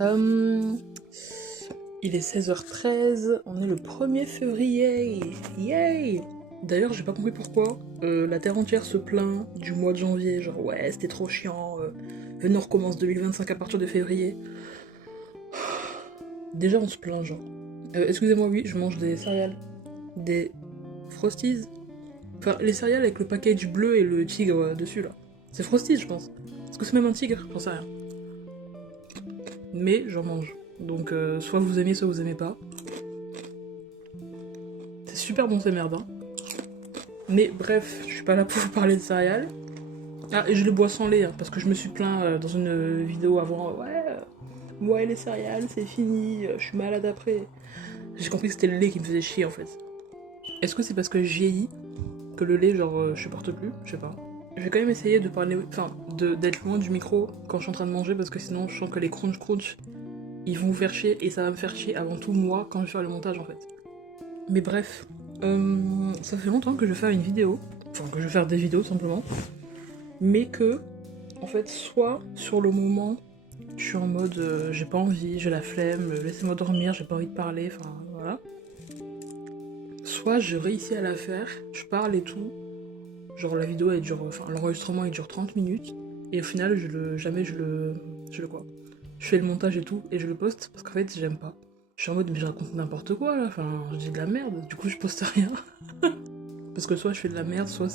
Euh, il est 16h13, on est le 1er février. Yay! D'ailleurs, j'ai pas compris pourquoi la terre entière se plaint du mois de janvier. Genre, ouais, c'était trop chiant. Venez, on recommence 2025 à partir de février. Déjà, on se plaint, genre. Excusez-moi, oui, je mange des céréales. Des Frosties. Enfin, les céréales avec le package bleu et le tigre dessus, là. C'est Frosties, je pense. Est-ce que c'est même un tigre? J'en sais rien. Mais j'en mange. Donc, soit vous aimez, soit vous aimez pas. C'est super bon ces merdes, hein. Mais bref, je suis pas là pour vous parler de céréales. Ah, et je les bois sans lait, hein, parce que je me suis plaint dans une vidéo avant. Ouais, moi et les céréales, c'est fini, je suis malade après. J'ai compris que c'était le lait qui me faisait chier en fait. Est-ce que c'est parce que je vieillis que le lait, genre, je supporte plus? Je sais pas. Je vais quand même essayer de parler, enfin, d'être loin du micro quand je suis en train de manger, parce que sinon je sens que les crunch, ils vont vous faire chier, et ça va me faire chier avant tout moi quand je vais faire le montage en fait. Mais bref, ça fait longtemps que je vais faire une vidéo, enfin que je vais faire des vidéos simplement, mais que, en fait, soit sur le moment, je suis en mode j'ai pas envie, j'ai la flemme, laissez-moi dormir, j'ai pas envie de parler, enfin voilà. Soit je réussis à la faire, je parle et tout, genre la vidéo elle dure, enfin l'enregistrement il dure 30 minutes, et au final jamais je le quoi. Je fais le montage et tout, et je le poste, parce qu'en fait j'aime pas. Je suis en mode mais je raconte n'importe quoi là, enfin je dis de la merde, du coup je poste rien. Parce que soit je fais de la merde, soit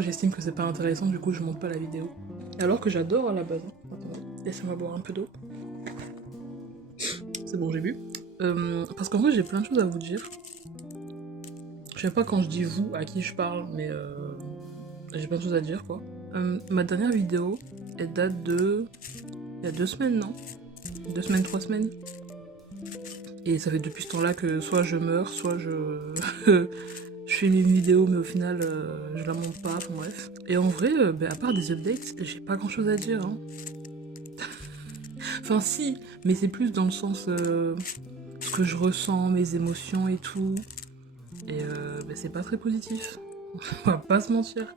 j'estime que c'est pas intéressant, du coup je monte pas la vidéo. Alors que j'adore à la base. Attends, laissez-moi boire un peu d'eau. C'est bon, j'ai bu. Parce qu'en vrai j'ai plein de choses à vous dire. Je sais pas quand je dis vous à qui je parle, mais j'ai plein de choses à dire quoi. Ma dernière vidéo, elle date de... il y a 2 semaines, non? 2 semaines, 3 semaines. Et ça fait depuis ce temps-là que soit je meurs, soit je... je fais une vidéo, mais au final, je la monte pas, enfin bref. Et en vrai, à part des updates, j'ai pas grand-chose à dire, hein. Enfin si, mais c'est plus dans le sens ce que je ressens, mes émotions et tout. Et c'est pas très positif. On va pas se mentir.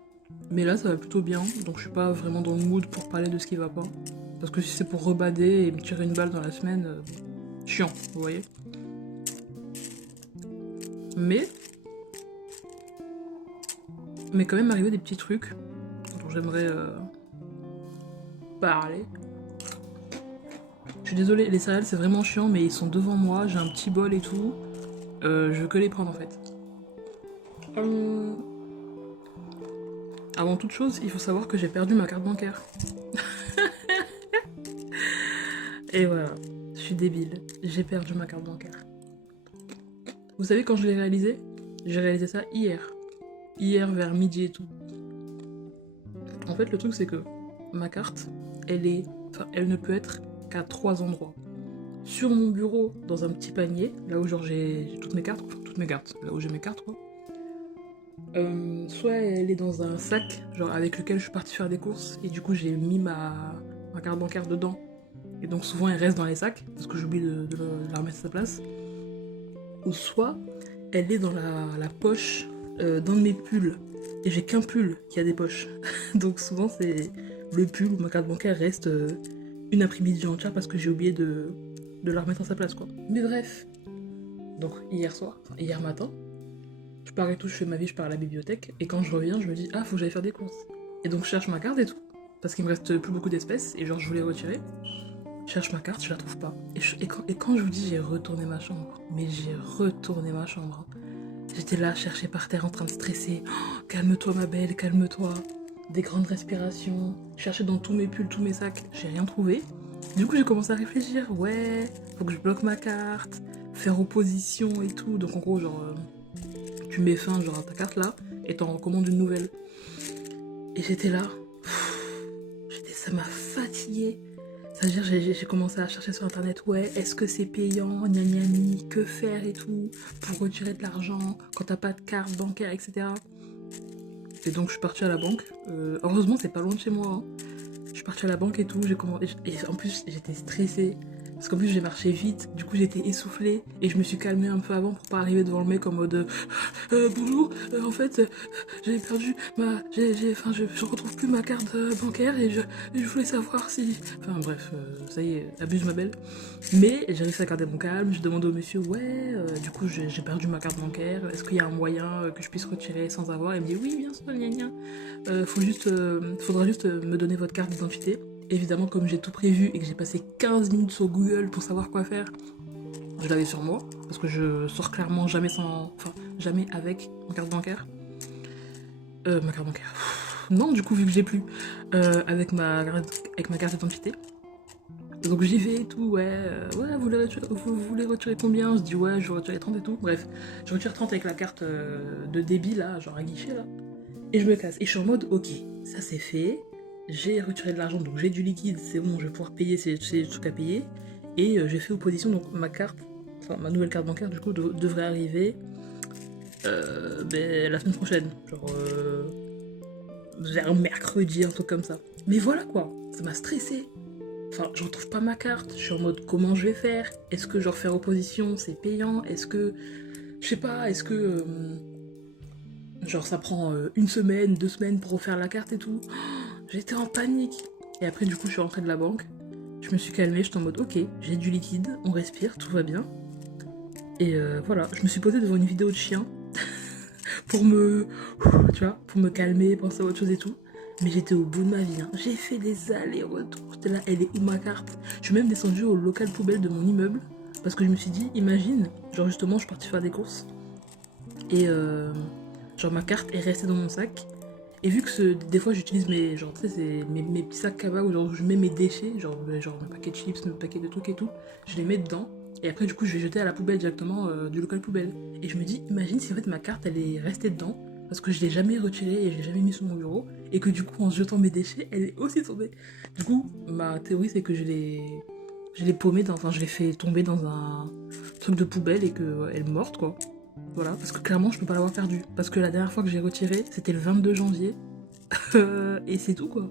Mais là, ça va plutôt bien, donc je suis pas vraiment dans le mood pour parler de ce qui va pas. Parce que si c'est pour rebader et me tirer une balle dans la semaine, chiant, vous voyez. Mais quand même arrivé des petits trucs dont j'aimerais parler. Je suis désolée, les céréales c'est vraiment chiant, mais ils sont devant moi, j'ai un petit bol et tout. Je veux que les prendre en fait. Avant toute chose, il faut savoir que j'ai perdu ma carte bancaire. Et voilà, je suis débile, j'ai perdu ma carte bancaire. Vous savez quand je l'ai réalisé? J'ai réalisé ça hier. Hier vers midi et tout. En fait, le truc c'est que ma carte, elle ne peut être qu'à 3 endroits. Sur mon bureau, dans un petit panier, là où genre j'ai toutes mes cartes, là où j'ai mes cartes quoi. Soit elle est dans un sac, genre avec lequel je suis partie faire des courses, et du coup j'ai mis ma carte bancaire dedans. Et donc souvent elle reste dans les sacs, parce que j'oublie de la remettre à sa place. Ou soit elle est dans la poche d'un de mes pulls. Et j'ai qu'un pull qui a des poches. Donc souvent c'est le pull où ma carte bancaire reste une après-midi entière parce que j'ai oublié de la remettre à sa place quoi. Mais bref. Donc hier matin, je pars et tout, je fais ma vie, je pars à la bibliothèque, et quand je reviens, je me dis, ah, faut que j'aille faire des courses. Et donc je cherche ma carte et tout, parce qu'il me reste plus beaucoup d'espèces, et genre je voulais retirer. Je cherche ma carte, je la trouve pas. Et quand je vous dis j'ai retourné ma chambre, mais j'ai retourné ma chambre. Hein. J'étais là, chercher par terre en train de stresser. Oh, calme-toi ma belle, calme-toi. Des grandes respirations. Chercher dans tous mes pulls, tous mes sacs, j'ai rien trouvé. Du coup j'ai commencé à réfléchir, ouais, faut que je bloque ma carte, faire opposition et tout. Donc en gros genre... tu mets fin genre à ta carte là et t'en recommandes une nouvelle. Et j'étais là, ça m'a fatiguée. C'est-à-dire j'ai commencé à chercher sur internet, ouais, est-ce que c'est payant, gna gna ni, que faire et tout, pour retirer de l'argent quand t'as pas de carte bancaire, etc. Et donc je suis partie à la banque. Heureusement c'est pas loin de chez moi. Hein. Je suis partie à la banque et tout, j'ai commandé. Et en plus j'étais stressée. Parce qu'en plus j'ai marché vite, du coup j'étais essoufflée et je me suis calmée un peu avant pour pas arriver devant le mec en mode bonjour, en fait j'ai perdu ma... Enfin je retrouve plus ma carte bancaire et je voulais savoir si... Enfin bref, ça y est, abuse ma belle. Mais j'ai réussi à garder mon calme, je demandé au monsieur ouais, du coup j'ai perdu ma carte bancaire, est-ce qu'il y a un moyen que je puisse retirer sans avoir? Il me dit oui bien sûr, gna gna. Faudra juste me donner votre carte d'identité. Évidemment, comme j'ai tout prévu et que j'ai passé 15 minutes sur Google pour savoir quoi faire, je l'avais sur moi, parce que je sors clairement jamais sans... Enfin, jamais avec ma carte bancaire. Ma carte bancaire. Non, du coup, vu que j'ai plus, avec ma carte d'identité. Donc j'y vais et tout, ouais, vous voulez retirer combien? Je dis ouais, je vais retirer 30 et tout. Bref, je retire 30 avec la carte de débit, là, genre à guichet, là. Et je me casse. Et je suis en mode, ok, ça c'est fait. J'ai retiré de l'argent, donc j'ai du liquide, c'est bon, je vais pouvoir payer ces trucs à payer. Et j'ai fait opposition, donc ma carte, enfin ma nouvelle carte bancaire, du coup, devrait arriver la semaine prochaine. Genre vers mercredi, un truc comme ça. Mais voilà quoi, ça m'a stressé. Enfin, je retrouve pas ma carte, je suis en mode comment je vais faire? Est-ce que genre faire opposition c'est payant? Est-ce que, je sais pas, est-ce que genre ça prend une semaine, 2 semaines pour refaire la carte et tout? J'étais en panique. Et après du coup je suis rentrée de la banque, je me suis calmée, j'étais en mode ok, j'ai du liquide, on respire, tout va bien. Et voilà, je me suis posée devant une vidéo de chien pour me, tu vois, pour me calmer, penser à autre chose et tout. Mais j'étais au bout de ma vie, hein. J'ai fait des allers-retours. J'étais là, elle est où ma carte? Je suis même descendue au local poubelle de mon immeuble parce que je me suis dit, imagine, genre justement, je suis partie faire des courses et genre ma carte est restée dans mon sac. Et vu que des fois j'utilise mes, genre, tu sais, mes petits sacs cabas où genre, je mets mes déchets, genre mes paquets de chips, mes paquets de trucs et tout, je les mets dedans. Et après, du coup, je vais jeter à la poubelle directement du local poubelle. Et je me dis, imagine si en fait ma carte elle est restée dedans, parce que je l'ai jamais retirée et je l'ai jamais mis sur mon bureau, et que du coup, en jetant mes déchets, elle est aussi tombée. Du coup, ma théorie c'est que je l'ai paumée, enfin, je l'ai fait tomber dans un truc de poubelle et qu'elle est morte quoi. Voilà, parce que clairement, je peux pas l'avoir perdue. Parce que la dernière fois que j'ai retiré, c'était le 22 janvier. Et c'est tout, quoi.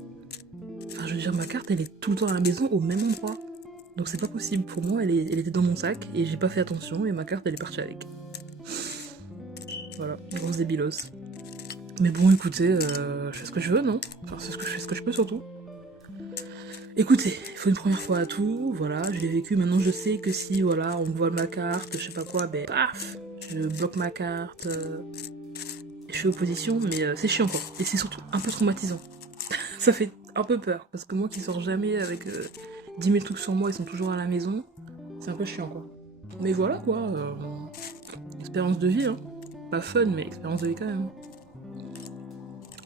Enfin, je veux dire, ma carte, elle est tout le temps à la maison, au même endroit. Donc c'est pas possible. Pour moi, elle était dans mon sac, et j'ai pas fait attention, et ma carte, elle est partie avec. Voilà, grosse débilos. Mais bon, écoutez, je fais ce que je veux, non? Enfin, je fais ce que je peux, surtout. Écoutez, il faut une première fois à tout, voilà, je l'ai vécu, maintenant je sais que si, voilà, on me vole ma carte, je sais pas quoi, ben, paf, je bloque ma carte, je fais opposition, mais c'est chiant quoi. Et c'est surtout un peu traumatisant. Ça fait un peu peur, parce que moi qui sors jamais avec 10 000 trucs sur moi, ils sont toujours à la maison, c'est un peu chiant quoi. Mais voilà quoi, expérience de vie, hein. Pas fun, mais expérience de vie quand même.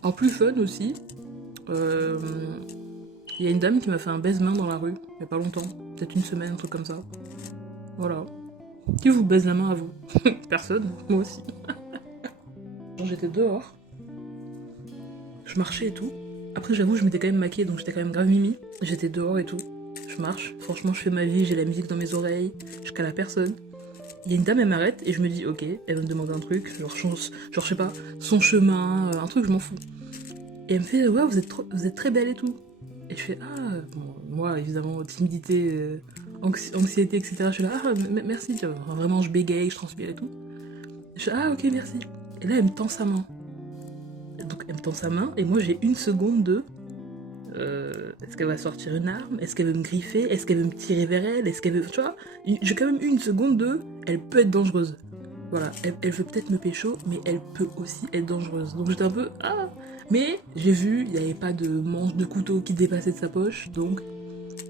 En plus fun aussi, il y a une dame qui m'a fait un baise-main dans la rue, il y a pas longtemps, peut-être une semaine, un truc comme ça. Voilà. Qui vous baise la main à vous? Personne, moi aussi. Genre j'étais dehors, je marchais et tout. Après j'avoue je m'étais quand même maquillée donc j'étais quand même grave mimi. J'étais dehors et tout. Je marche, franchement je fais ma vie, j'ai la musique dans mes oreilles, je cale à personne. Il y a une dame, elle m'arrête et je me dis ok, elle va me demander un truc, genre je sais pas, son chemin, un truc je m'en fous. Et elle me fait ouais vous êtes très belle et tout. Et je fais ah bon, moi évidemment timidité, anxiété etc. Je suis là ah merci, tu vois, vraiment je bégaye, je transpire et tout. Je fais ah ok merci. Et là elle me tend sa main. Donc elle me tend sa main et moi j'ai une seconde de est-ce qu'elle va sortir une arme? Est-ce qu'elle veut me griffer? Est-ce qu'elle veut me tirer vers elle? Est-ce qu'elle veut... Tu vois, j'ai quand même une seconde de elle peut être dangereuse. Voilà, elle veut peut-être me pécho, mais elle peut aussi être dangereuse. Donc j'étais un peu ah. Mais j'ai vu, il n'y avait pas de manche de couteau qui dépassait de sa poche, donc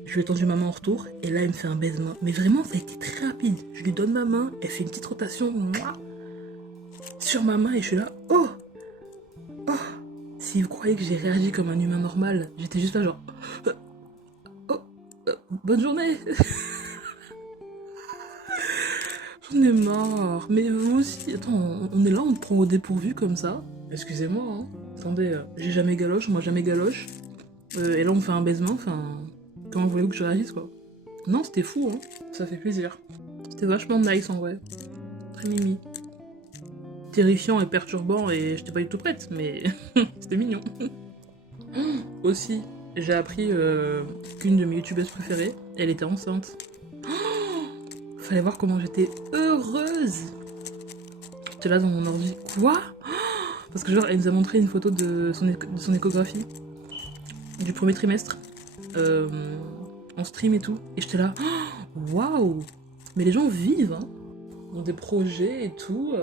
je lui ai tendu ma main en retour et là elle me fait un baise-main. Mais vraiment ça a été très rapide. Je lui donne ma main, elle fait une petite rotation moi, sur ma main et je suis là oh. Si vous croyez que j'ai réagi comme un humain normal, j'étais juste là genre oh, bonne journée. J'en ai marre. Mais vous aussi, attends, on est là, on te prend au dépourvu comme ça. Excusez-moi, hein. Attendez, j'ai jamais galoche, moi jamais galoche. Et là on me fait un baisement, enfin... Comment voulez-vous que je réagisse quoi? Non, c'était fou, hein. Ça fait plaisir. C'était vachement nice en vrai. Très mimi. Terrifiant et perturbant et j'étais pas du tout prête, mais c'était mignon. Aussi, j'ai appris qu'une de mes youtubeuses préférées, elle était enceinte. Fallait voir comment j'étais heureuse. J'étais là dans mon ordi. Quoi? Parce que genre, elle nous a montré une photo de son échographie du premier trimestre en stream et tout. Et j'étais là, waouh! Mais les gens vivent, hein. Ils ont des projets et tout.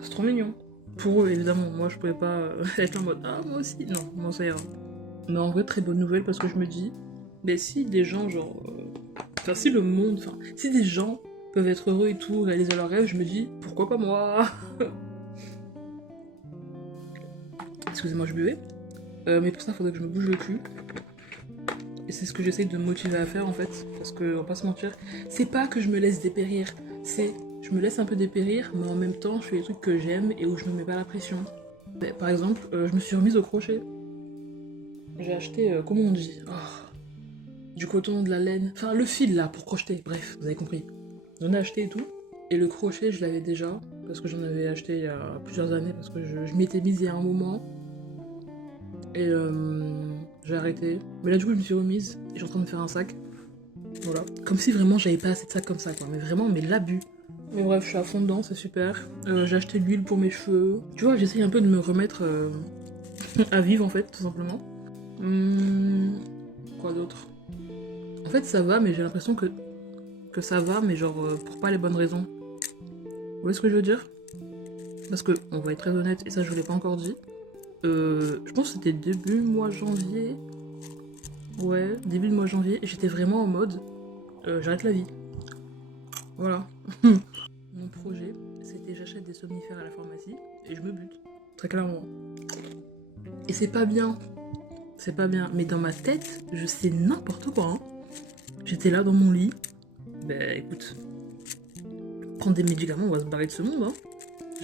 C'est trop mignon. Pour eux, évidemment. Moi, je pouvais pas être en mode, ah, moi aussi. Non, moi, ça ira. Mais en vrai, très bonne nouvelle parce que je me dis, mais si des gens, genre. Enfin, si le monde. Enfin, si des gens peuvent être heureux et tout, réaliser leurs rêves, je me dis, pourquoi pas moi? Excusez-moi, je buvais. Mais pour ça, il faudrait que je me bouge le cul. Et c'est ce que j'essaye de me motiver à faire en fait. Parce que, on va pas se mentir, c'est pas que je me laisse dépérir, c'est je me laisse un peu dépérir, mais en même temps, je fais les trucs que j'aime et où je me mets pas la pression. Mais, par exemple, je me suis remise au crochet. J'ai acheté, comment on dit, du coton, de la laine, enfin le fil là pour crocheter, bref, vous avez compris. J'en ai acheté et tout. Et le crochet, je l'avais déjà, parce que j'en avais acheté il y a plusieurs années, parce que je m'y étais mise il y a un moment. Et j'ai arrêté. Mais là, du coup, je me suis remise et je suis en train de faire un sac. Voilà. Comme si vraiment j'avais pas assez de sacs comme ça, quoi. Mais vraiment, mais l'abus. Mais bref, je suis à fond dedans, c'est super. J'ai acheté de l'huile pour mes cheveux. Tu vois, j'essaye un peu de me remettre à vivre, en fait, tout simplement. Quoi d'autre? En fait, ça va, mais j'ai l'impression que ça va, mais genre pour pas les bonnes raisons. Vous voyez ce que je veux dire? Parce que, on va être très honnête, et ça, je vous l'ai pas encore dit. Je pense que c'était début mois janvier. Ouais, début de mois janvier. Et j'étais vraiment en mode j'arrête la vie. Voilà. Mon projet, c'était j'achète des somnifères à la pharmacie et je me bute. Très clairement. Et c'est pas bien. C'est pas bien. Mais dans ma tête, je sais n'importe quoi. Hein. J'étais là dans mon lit. Ben écoute, prendre des médicaments, on va se barrer de ce monde. Hein.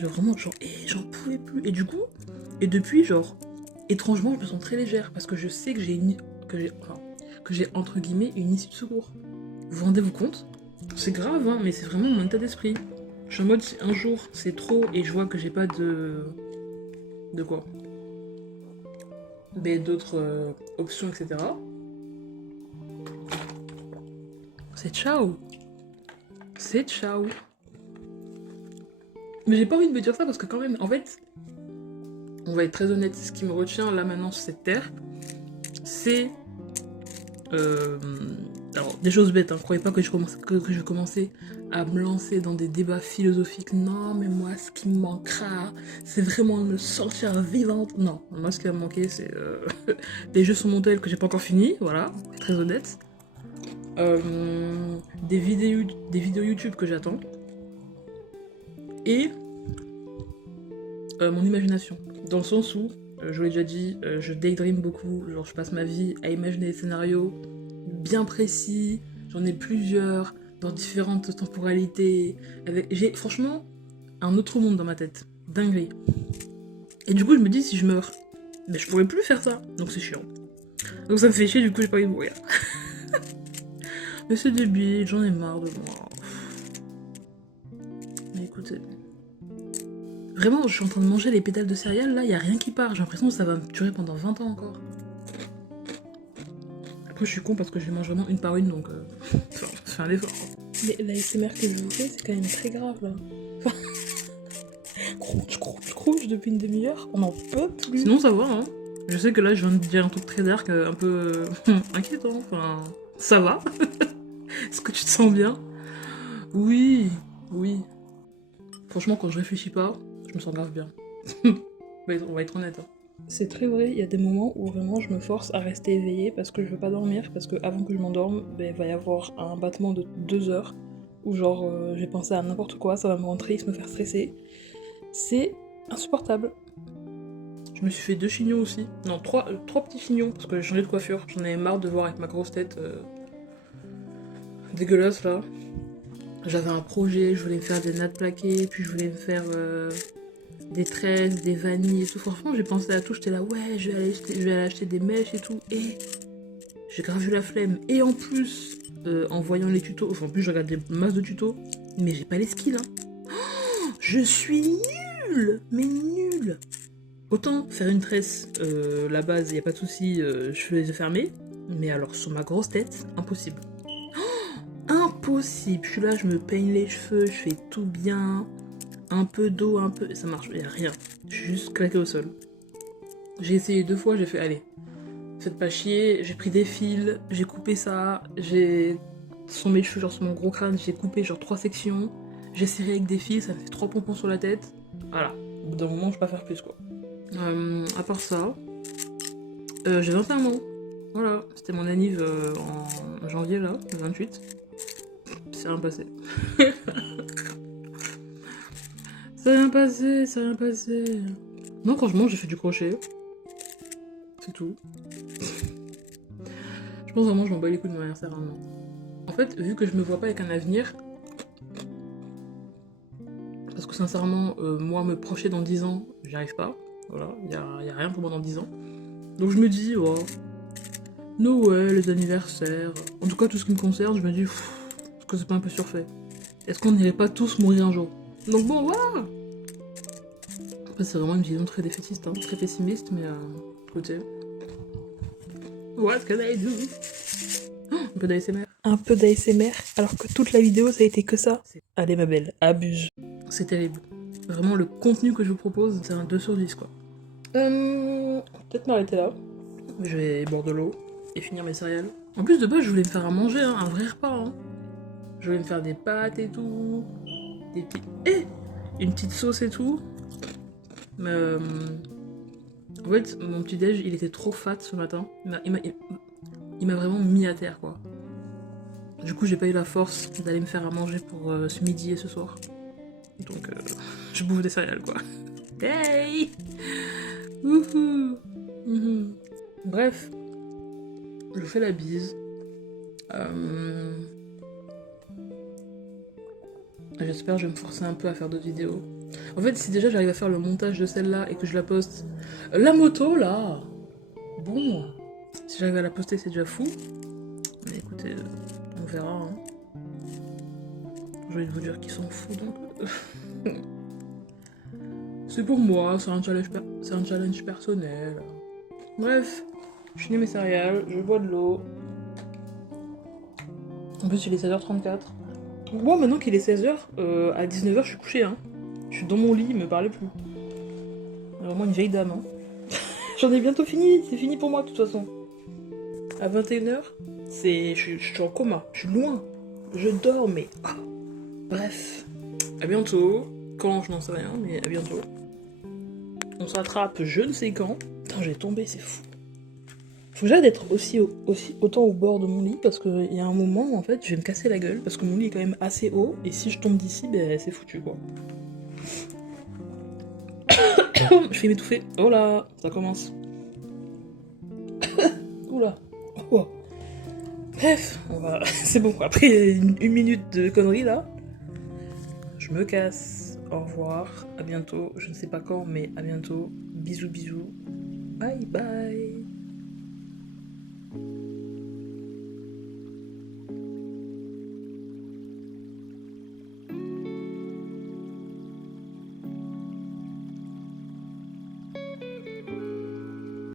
Genre vraiment, genre, et j'en pouvais plus. Et du coup, et depuis, genre, étrangement, je me sens très légère parce que je sais que j'ai entre guillemets une issue de secours. Vous vous rendez-vous compte? C'est grave, hein, mais c'est vraiment mon état d'esprit. Je suis en mode si un jour c'est trop et je vois que j'ai pas de. De quoi? Ben, d'autres options, etc. C'est ciao! C'est ciao! Mais j'ai pas envie de me dire ça parce que, quand même, en fait, on va être très honnête, ce qui me retient là maintenant sur cette terre, c'est. Alors, des choses bêtes, hein. Croyez pas que je commençais à me lancer dans des débats philosophiques. Non, mais moi, ce qui me manquera, c'est vraiment de me sortir vivante. Non, moi, ce qui va me manquer, c'est les jeux sur mon tel que j'ai pas encore fini, voilà, c'est très honnête. Des vidéos YouTube que j'attends. Et mon imagination. Dans le sens où, je vous l'ai déjà dit, je daydream beaucoup, genre je passe ma vie à imaginer des scénarios bien précis, j'en ai plusieurs, dans différentes temporalités, j'ai franchement un autre monde dans ma tête, dinguerie. Et du coup je me dis si je meurs, ben je pourrais plus faire ça, donc c'est chiant. Donc ça me fait chier, du coup j'ai pas envie de mourir. Mais c'est débile, j'en ai marre de moi. Mais écoutez... Vraiment, je suis en train de manger les pétales de céréales, là, y a rien qui part. J'ai l'impression que ça va me durer pendant 20 ans encore. Après, je suis con parce que je les mange vraiment une par une, donc fais un effort. Mais l'ASMR que je vous fais, c'est quand même très grave, là. Crouch depuis une demi-heure, on en peut plus. Sinon, ça va, hein. Je sais que là, je viens de dire un truc très dark, un peu inquiétant. Enfin, ça va. Est-ce que tu te sens bien? Oui, oui. Franchement, quand je réfléchis pas, je me sens grave bien. On va être honnête. Hein. C'est très vrai, il y a des moments où vraiment je me force à rester éveillée parce que je veux pas dormir, parce que avant que je m'endorme, il va y avoir un battement de 2 heures où genre j'ai pensé à n'importe quoi, ça va me rendre triste, me faire stresser. C'est insupportable. Je me suis fait 2 chignons aussi. Non, 3 petits chignons parce que j'ai changé de coiffure. J'en avais marre de voir avec ma grosse tête dégueulasse là. J'avais un projet, je voulais me faire des nattes plaquées, puis je voulais me faire des tresses, des vanilles et tout. Franchement, j'ai pensé à tout, j'étais là, ouais, je vais aller acheter des mèches et tout. Et j'ai grave eu la flemme. Et en plus, en voyant les tutos, enfin en plus je regarde des masses de tutos, mais j'ai pas les skills. Hein. Oh, je suis nulle, mais nulle. Autant faire une tresse, la base, y a pas de souci, je fais les yeux fermés. Mais alors sur ma grosse tête, impossible. Oh, impossible. Je suis là, je me peigne les cheveux, je fais tout bien. Un peu d'eau, un peu... Ça marche, il n'y a rien. Je suis juste claquée au sol. J'ai essayé 2 fois, j'ai fait, allez, faites pas chier. J'ai pris des fils, j'ai coupé ça, j'ai... Sur mes cheveux, genre sur mon gros crâne, j'ai coupé genre 3 sections. J'ai serré avec des fils, ça me fait 3 pompons sur la tête. Voilà. Au bout d'un moment, je peux pas faire plus, quoi. À part ça, j'ai 21 ans. Voilà, c'était mon anniv en janvier, là, le 28. C'est rien passé. Ça rien passé, ça rien passé. Non, franchement, j'ai fait du crochet. C'est tout. Je pense vraiment que je m'en bats les couilles de mon anniversaire maintenant. En fait, vu que je me vois pas avec un avenir, parce que sincèrement, moi, me projeter dans 10 ans, j'y arrive pas. Voilà, y a rien pour moi dans 10 ans. Donc je me dis, oh, Noël, les anniversaires, en tout cas tout ce qui me concerne, je me dis, est-ce que c'est pas un peu surfait? Est-ce qu'on n'irait pas tous mourir un jour? Donc bon, voilà. Après, c'est vraiment une vision très défaitiste, hein, très pessimiste, mais écoutez. What can I do? Un peu d'ASMR. Un peu d'ASMR, alors que toute la vidéo, ça a été que ça. Allez, ma belle, abuse. C'est terrible. Vraiment, le contenu que je vous propose, c'est un 2 sur 10, quoi. Peut-être m'arrêter là. Je vais boire de l'eau et finir mes céréales. En plus, de base, je voulais me faire à manger, hein, un vrai repas. Hein. Je voulais me faire des pâtes et tout. Des petits... une petite sauce et tout. Mais en fait, mon petit déj, il était trop fat ce matin. Il m'a vraiment mis à terre, quoi. Du coup, j'ai pas eu la force d'aller me faire à manger pour ce midi et ce soir. Donc, je bouffe des céréales, quoi. Hey! Wouhou! Bref, je vous fais la bise. J'espère que je vais me forcer un peu à faire d'autres vidéos. En fait, si déjà j'arrive à faire le montage de celle-là et que je la poste... La moto, là! Bon, si j'arrive à la poster, c'est déjà fou. Mais écoutez, on verra. Hein. J'ai envie de vous dire qu'ils sont fous, donc... C'est pour moi, c'est un challenge personnel. Bref, je finis mes céréales, je bois de l'eau. En plus, il est 16h34. Donc moi, maintenant qu'il est 16h, à 19h, je suis couchée. Hein. Je suis dans mon lit, il me parlait plus. Vraiment une vieille dame. Hein. J'en ai bientôt fini, c'est fini pour moi de toute façon. À 21h, je suis en coma, je suis loin. Je dors, mais... Ah. Bref, à bientôt. Quand, je n'en sais rien, mais à bientôt. On s'attrape je ne sais quand. Putain, j'ai tombé, c'est fou. Faut que j'arrête d'être autant au bord de mon lit parce qu'il y a un moment où en fait je vais me casser la gueule parce que mon lit est quand même assez haut et si je tombe d'ici, ben c'est foutu quoi. Je vais m'étouffer. Oh là, ça commence. Oula. Oh. Bref, c'est bon. Après une minute de conneries là, je me casse. Au revoir, à bientôt. Je ne sais pas quand, mais à bientôt. Bisous, bisous. Bye bye.